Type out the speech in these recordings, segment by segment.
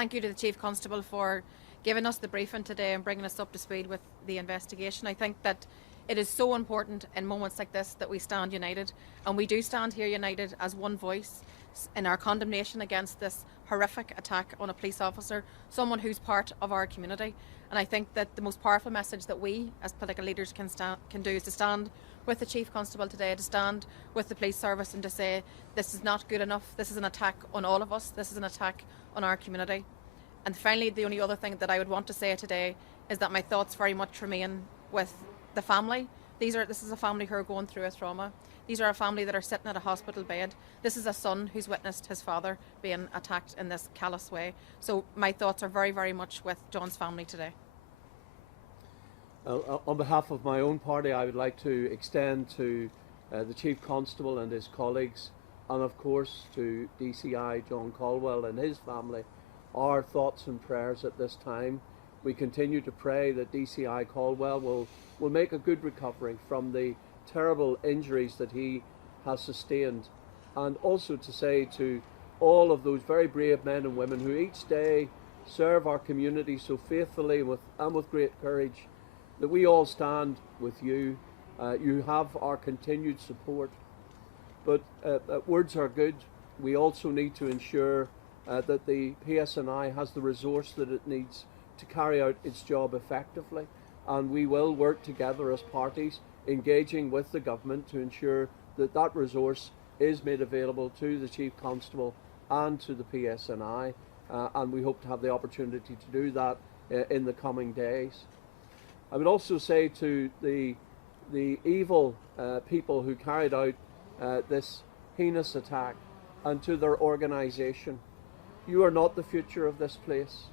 Thank you to the Chief Constable for giving us the briefing today and bringing us up to speed with the investigation. I think that it is so important in moments like this that we stand united, and we do stand here united as one voice in our condemnation against this horrific attack on a police officer, someone who's part of our community. And I think that the most powerful message that we as political leaders can do is to stand with the Chief Constable today, to stand with the police service and to say this is not good enough, this is an attack on all of us, this is an attack on our community. And finally, the only other thing that I would want to say today is that my thoughts very much remain with the family. This is a family who are going through a trauma. These are a family that are sitting at a hospital bed. This is a son who's witnessed his father being attacked in this callous way. So my thoughts are very, very much with John's family today. On behalf of my own party, I would like to extend to the Chief Constable and his colleagues, and of course to DCI John Caldwell and his family, our thoughts and prayers at this time. We continue to pray that DCI Caldwell will make a good recovery from the terrible injuries that he has sustained, and also to say to all of those very brave men and women who each day serve our community so faithfully and with great courage, that we all stand with you. You have our continued support. But words are good. We also need to ensure that the PSNI has the resource that it needs to carry out its job effectively, and we will work together as parties, engaging with the government to ensure that that resource is made available to the Chief Constable and to the PSNI, and we hope to have the opportunity to do that in the coming days. I would also say to the evil people who carried out this heinous attack, and to their organisation, you are not the future of this place.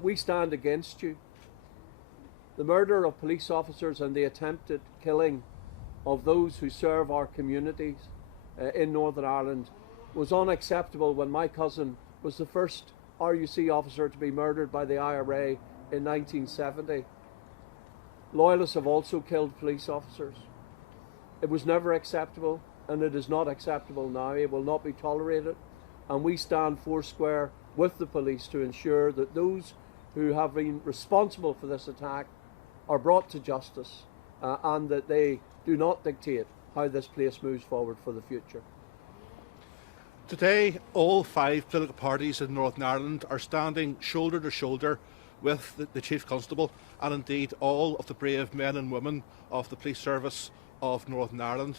We stand against you. The murder of police officers and the attempted killing of those who serve our communities in Northern Ireland was unacceptable when my cousin was the first RUC officer to be murdered by the IRA in 1970. Loyalists have also killed police officers. It was never acceptable, and it is not acceptable now. It will not be tolerated, and we stand foursquare with the police to ensure that those who have been responsible for this attack are brought to justice, and that they do not dictate how this place moves forward for the future. Today, all 5 political parties in Northern Ireland are standing shoulder to shoulder with the Chief Constable, and indeed all of the brave men and women of the police service of Northern Ireland.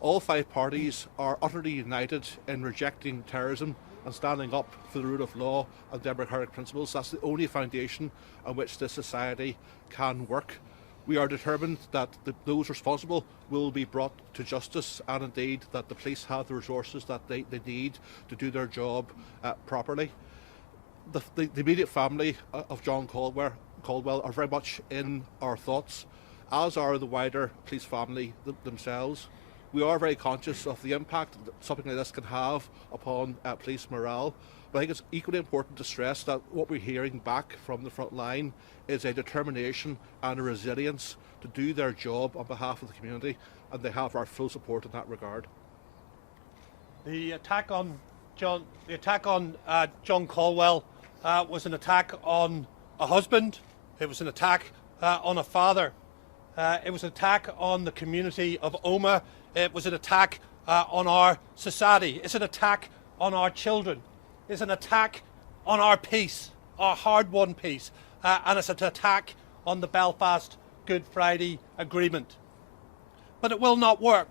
All 5 parties are utterly united in rejecting terrorism and standing up for the rule of law and democratic principles. That's the only foundation on which this society can work. We are determined that those responsible will be brought to justice, and indeed that the police have the resources that they need to do their job properly. The immediate family of John Caldwell are very much in our thoughts, as are the wider police family themselves. We are very conscious of the impact that something like this can have upon police morale, but I think it's equally important to stress that what we're hearing back from the front line is a determination and a resilience to do their job on behalf of the community, and they have our full support in that regard. The attack on John Caldwell was an attack on a husband. It was an attack on a father. It was an attack on the community of Omagh. It was an attack on our society. It's an attack on our children. It's an attack on our peace, our hard-won peace, and it's an attack on the Belfast Good Friday Agreement. But it will not work,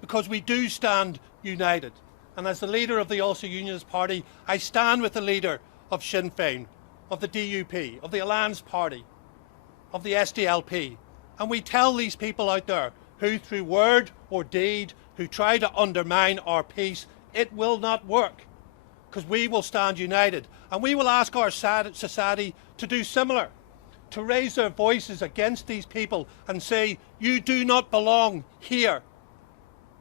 because we do stand united. And as the leader of the Ulster Unionist Party, I stand with the leader of Sinn Féin, of the DUP, of the Alliance Party, of the SDLP. And we tell these people out there who, through word or deed, who try to undermine our peace, it will not work, because we will stand united. And we will ask our society to do similar, to raise their voices against these people and say, you do not belong here.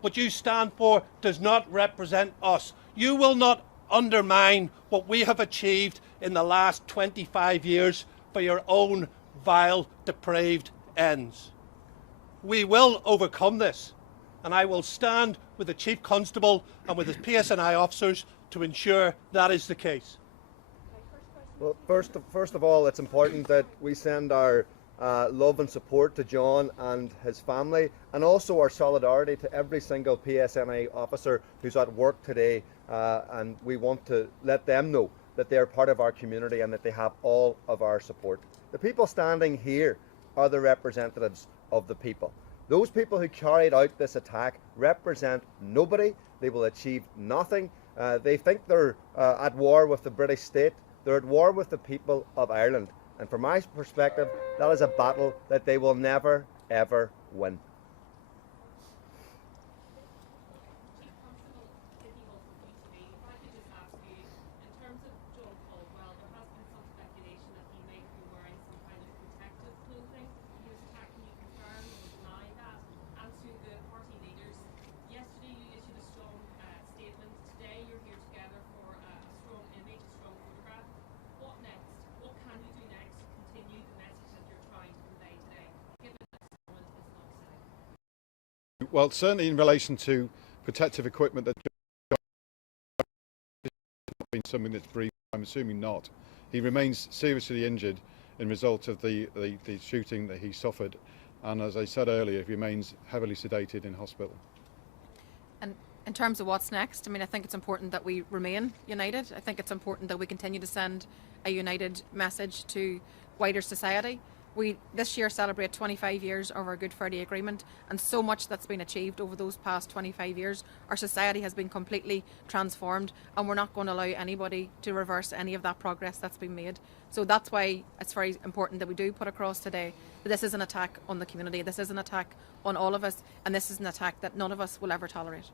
What you stand for does not represent us. You will not undermine what we have achieved in the last 25 years for your own vile, depraved ends. We will overcome this, and I will stand with the Chief Constable and with his PSNI officers to ensure that is the case. Well, first of all, it's important that we send our love and support to John and his family, and also our solidarity to every single PSNI officer who's at work today, and we want to let them know that they're part of our community and that they have all of our support. The people standing here are the representatives of the people. Those people who carried out this attack represent nobody. They will achieve nothing. They think they're at war with the British state. They're at war with the people of Ireland. And from my perspective, that is a battle that they will never, ever win. Well, certainly in relation to protective equipment, that has been something that's briefed. I'm assuming not. He remains seriously injured in result of the shooting that he suffered, and as I said earlier, he remains heavily sedated in hospital. And in terms of what's next, I mean, I think it's important that we remain united. I think it's important that we continue to send a united message to wider society. We this year celebrate 25 years of our Good Friday Agreement, and so much that's been achieved over those past 25 years. Our society has been completely transformed, and we're not going to allow anybody to reverse any of that progress that's been made. So that's why it's very important that we do put across today that this is an attack on the community, this is an attack on all of us, and this is an attack that none of us will ever tolerate.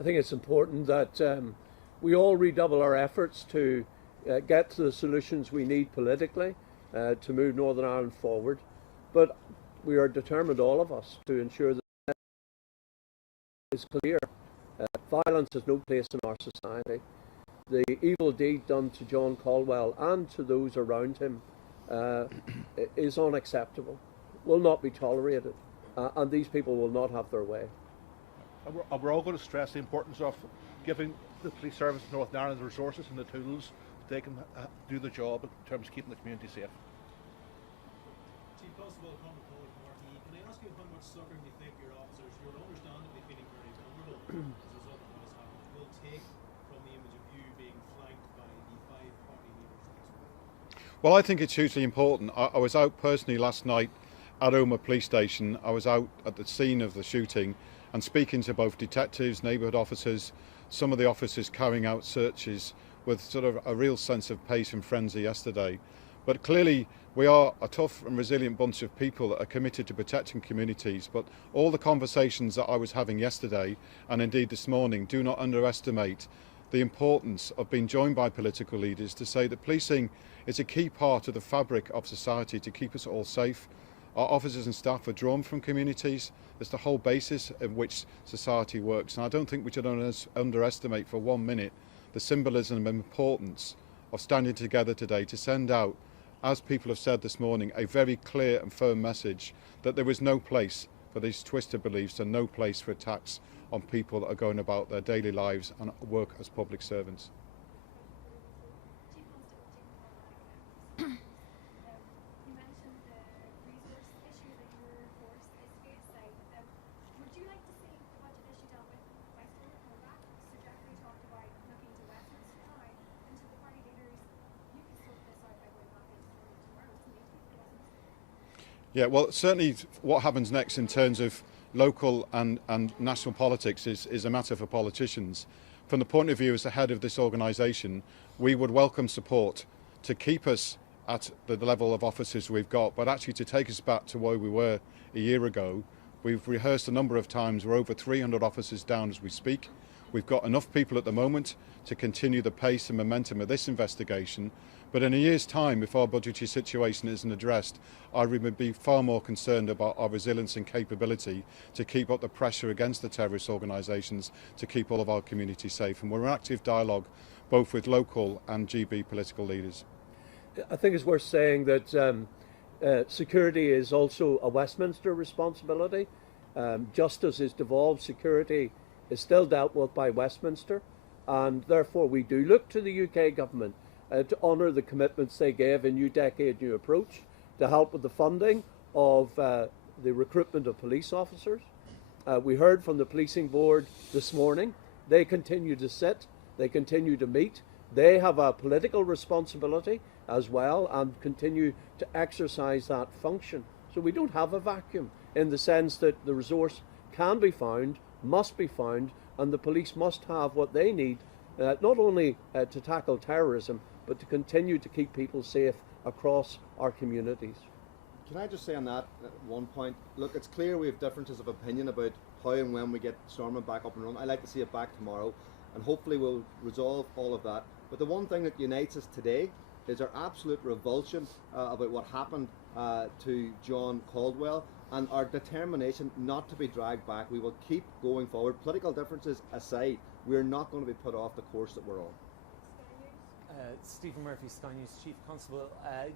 I think it's important that we all redouble our efforts to get to the solutions we need politically to move Northern Ireland forward. But we are determined, all of us, to ensure that it's clear. Violence has no place in our society. The evil deed done to John Caldwell and to those around him is unacceptable, will not be tolerated, and these people will not have their way. And we're all going to stress the importance of giving the police service in Northern Ireland the resources and the tools they can do the job in terms of keeping the community safe. Chief Constable Conor Cole, Marty, can I ask you how much suffering you think your officers, you're understandably feeling very vulnerable as a result of what has happened, will take from the image of you being flanked by the 5 party leaders next week? Well, I think it's hugely important. I was out personally last night at Omagh Police Station. I was out at the scene of the shooting and speaking to both detectives, neighbourhood officers, some of the officers carrying out searches with sort of a real sense of pace and frenzy yesterday. But clearly we are a tough and resilient bunch of people that are committed to protecting communities, but all the conversations that I was having yesterday and indeed this morning do not underestimate the importance of being joined by political leaders to say that policing is a key part of the fabric of society to keep us all safe. Our officers and staff are drawn from communities. It's the whole basis of which society works, and I don't think we should underestimate for 1 minute the symbolism and importance of standing together today to send out, as people have said this morning, a very clear and firm message that there is no place for these twisted beliefs and no place for attacks on people that are going about their daily lives and work as public servants. Yeah, well, certainly what happens next in terms of local and national politics is a matter for politicians. From the point of view as the head of this organisation, we would welcome support to keep us at the level of officers we've got, but actually to take us back to where we were a year ago. We've rehearsed a number of times. We're over 300 officers down as we speak. We've got enough people at the moment to continue the pace and momentum of this investigation. But in a year's time, if our budgetary situation isn't addressed, I would be far more concerned about our resilience and capability to keep up the pressure against the terrorist organisations to keep all of our communities safe. And we're in active dialogue both with local and GB political leaders. I think it's worth saying that security is also a Westminster responsibility. Justice is devolved, security is still dealt with by Westminster, and therefore we do look to the UK government to honour the commitments they gave in New Decade, New Approach, to help with the funding of the recruitment of police officers. We heard from the policing board this morning. They continue to sit, they continue to meet. They have a political responsibility as well and continue to exercise that function. So we don't have a vacuum in the sense that the resource can be found, must be found, and the police must have what they need, not only to tackle terrorism, but to continue to keep people safe across our communities. Can I just say on that one point, look, it's clear we have differences of opinion about how and when we get Stormont back up and running. I'd like to see it back tomorrow, and hopefully we'll resolve all of that. But the one thing that unites us today is our absolute revulsion about what happened to John Caldwell, and our determination not to be dragged back. We will keep going forward. Political differences aside, we're not going to be put off the course that we're on. Stephen Murphy, Sky News Chief Constable.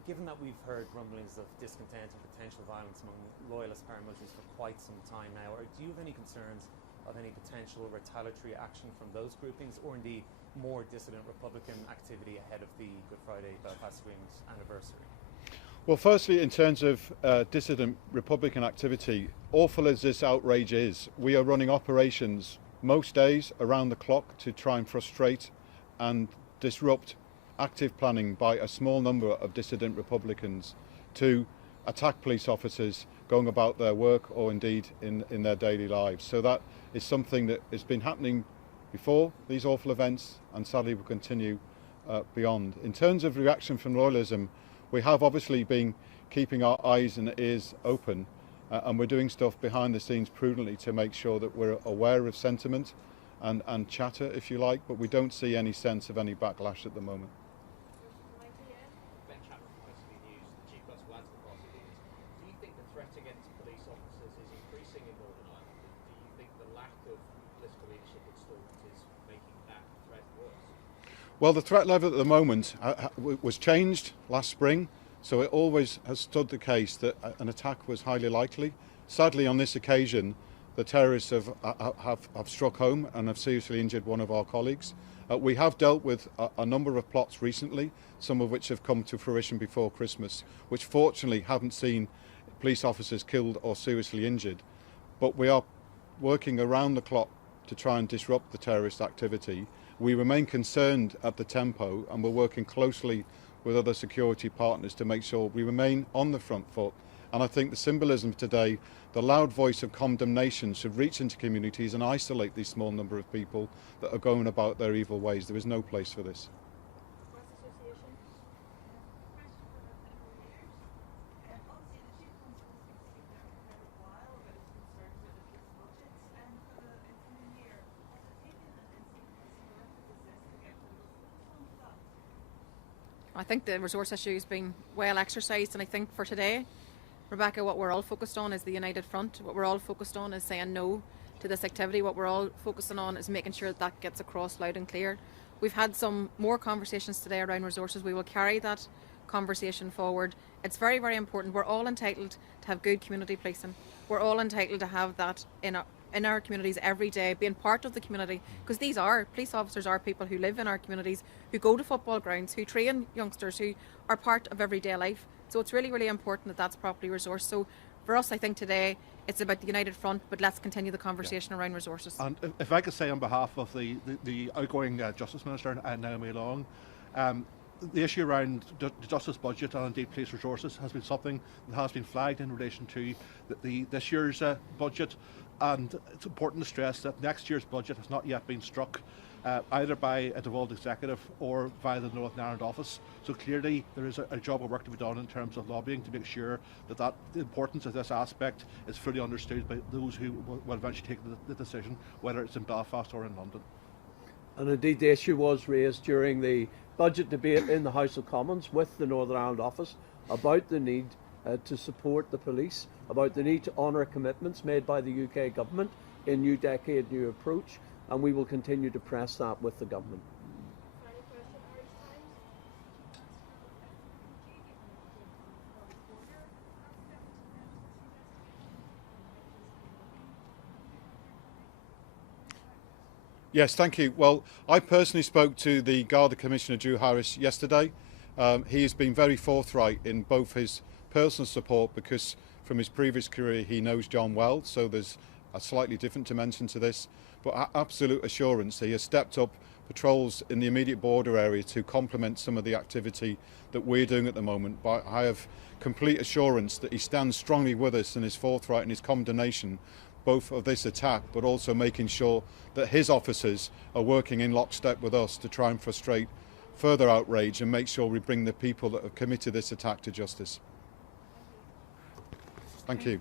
Given that we've heard grumblings of discontent and potential violence among loyalist paramilitaries for quite some time now, do you have any concerns of any potential retaliatory action from those groupings, or indeed more dissident Republican activity ahead of the Good Friday Belfast Agreement anniversary? Well, firstly, in terms of dissident Republican activity, awful as this outrage is, we are running operations most days around the clock to try and frustrate and disrupt active planning by a small number of dissident Republicans to attack police officers going about their work or indeed in their daily lives. So that is something that has been happening before these awful events and sadly will continue beyond. In terms of reaction from loyalism, we have obviously been keeping our eyes and ears open and we're doing stuff behind the scenes prudently to make sure that we're aware of sentiment and chatter, if you like, but we don't see any sense of any backlash at the moment. Do you think the threat against police officers is increasing in Northern Ireland? Do you think the lack of political leadership in Stormont is making that threat worse? Well, the threat level at the moment was changed last spring, so it always has stood the case that an attack was highly likely. Sadly, on this occasion, the terrorists have struck home and have seriously injured one of our colleagues. We have dealt with a number of plots recently, some of which have come to fruition before Christmas, which fortunately haven't seen police officers killed or seriously injured. But we are working around the clock to try and disrupt the terrorist activity. We remain concerned at the tempo and we're working closely with other security partners to make sure we remain on the front foot. And I think the symbolism today, the loud voice of condemnation should reach into communities and isolate these small number of people that are going about their evil ways. There is no place for this. I think the resource issue has been well exercised, and I think for today, Rebecca, what we're all focused on is the united front. What we're all focused on is saying no to this activity. What we're all focusing on is making sure that gets across loud and clear. We've had some more conversations today around resources. We will carry that conversation forward. It's very, very important. We're all entitled to have good community policing. We're all entitled to have that in our communities every day, being part of the community, because these are police officers are people who live in our communities, who go to football grounds, who train youngsters, who are part of everyday life. So it's really, really important that that's properly resourced. So for us, I think today it's about the united front, but let's continue the conversation around resources. And if I could say on behalf of the outgoing Justice Minister, Naomi Long, the issue around the justice budget and indeed police resources has been something that has been flagged in relation to this year's budget, and it's important to stress that next year's budget has not yet been struck either by a devolved executive or via the Northern Ireland office. So clearly there is a job of work to be done in terms of lobbying to make sure that the importance of this aspect is fully understood by those who will eventually take the decision, whether it's in Belfast or in London. And indeed the issue was raised during the budget debate in the House of Commons with the Northern Ireland office about the need to support the police, about the need to honour commitments made by the UK government in New Decade, New Approach, and we will continue to press that with the government. Yes, thank you. Well, I personally spoke to the Garda Commissioner, Drew Harris, yesterday. He has been very forthright in both his personal support, because from his previous career he knows John well, so there's a slightly different dimension to this, but absolute assurance he has stepped up patrols in the immediate border area to complement some of the activity that we're doing at the moment. But I have complete assurance that he stands strongly with us and is forthright in his condemnation both of this attack, but also making sure that his officers are working in lockstep with us to try and frustrate further outrage and make sure we bring the people that have committed this attack to justice. Thank you.